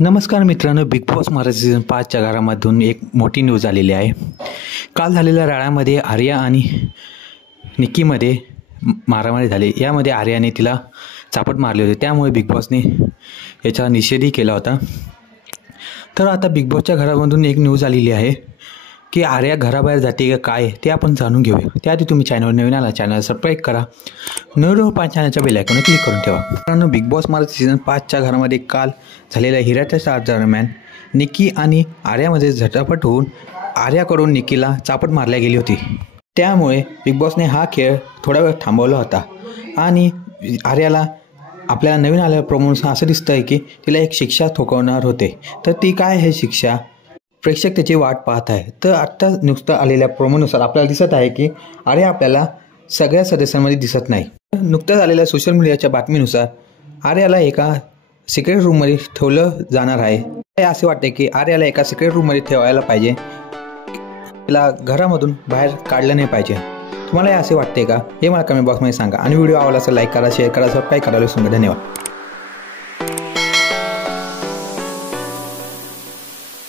नमस्कार मित्रांनो, big boss Marathi season 5च्या घरामधून एक मोठी न्यूज आलेली आहे। काल झालेल्या राळ्यामध्ये आर्या आणि निक्कीमध्ये मारामारी झाली। यामध्ये आर्याने तिला चापट मारले होते, त्यामुळे बिग बॉसने याचा निषेधही केला होता। तर आता बिग बॉसच्या घरामधून एक न्यूज आलेली आहे की आर्या घराबाहेर जाते का काय ते आपण जाणून घेऊया। त्याआधी तुम्ही चॅनलवर नवीन आला चॅनल सबस्क्राईब करा, नवीन चॅनलच्या बेल आयकॉनवर क्लिक करून ठेवा। मित्रांनो, बिग बॉस मराठी सीझन 5च्या घरामध्ये काल झालेल्या हिऱ्याच्या स्टार दरम्यान निक्की आणि आर्यामध्ये झटापट होऊन आर्याकडून निक्कीला चापट मारल्या गेली होती। त्यामुळे बिग बॉसने हा खेळ थोडा वेळ थांबवला होता आणि आर्याला आपल्याला नवीन आलेल्या प्रोमोनुसार असं दिसतं आहे की तिला एक शिक्षा ठोकवणार होते। तर ती काय आहे शिक्षा, प्रेक्षक त्याची वाट पाहत आहे। तर आत्ता नुकतं आलेल्या प्रोमोनुसार आपल्याला दिसत आहे की आर्या आपल्याला सगळ्या सदस्यांमध्ये दिसत नाही। नुकत्याच आलेल्या सोशल मीडियाच्या बातमीनुसार आर्याला एका सिक्रेट रूममध्ये ठेवलं जाणार आहे। असे वाटते की आर्याला एका सिक्रेट रूममध्ये ठेवायला पाहिजे, तिला घरामधून बाहेर काढलं नाही पाहिजे। तुम्हाला असे वाटते का? हे मला कमेंट बॉक्समध्ये सांगा आणि व्हिडिओ आवडला असेल लाईक करा, शेअर करा, सबस्क्राईब करायला विसरू नका। धन्यवाद।